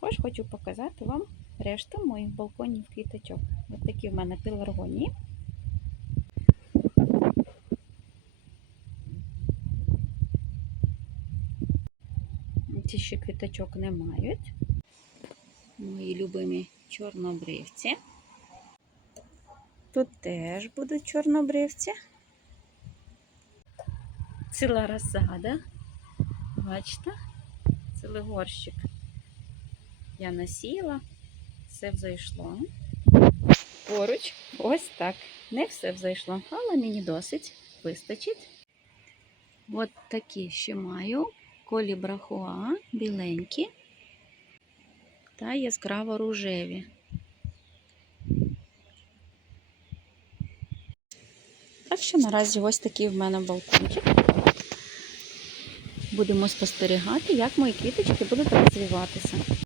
також хочу показати вам решту моїх балконів квіточок. Ось такі в мене пеларгонії. Ці ще квіточок не мають. Мої любимі чорнобривці. Тут теж будуть чорнобривці. Ціла розсада. Бачите? Цілий горщик. Я насіяла, все взайшло. Поруч ось так. Не все взайшло, але мені досить вистачить. От такі ще маю колібрахуа, біленькі та яскраво рожеві. Так що наразі ось такий в мене балкончик. Будемо спостерігати, як мої квіточки будуть розвиватися.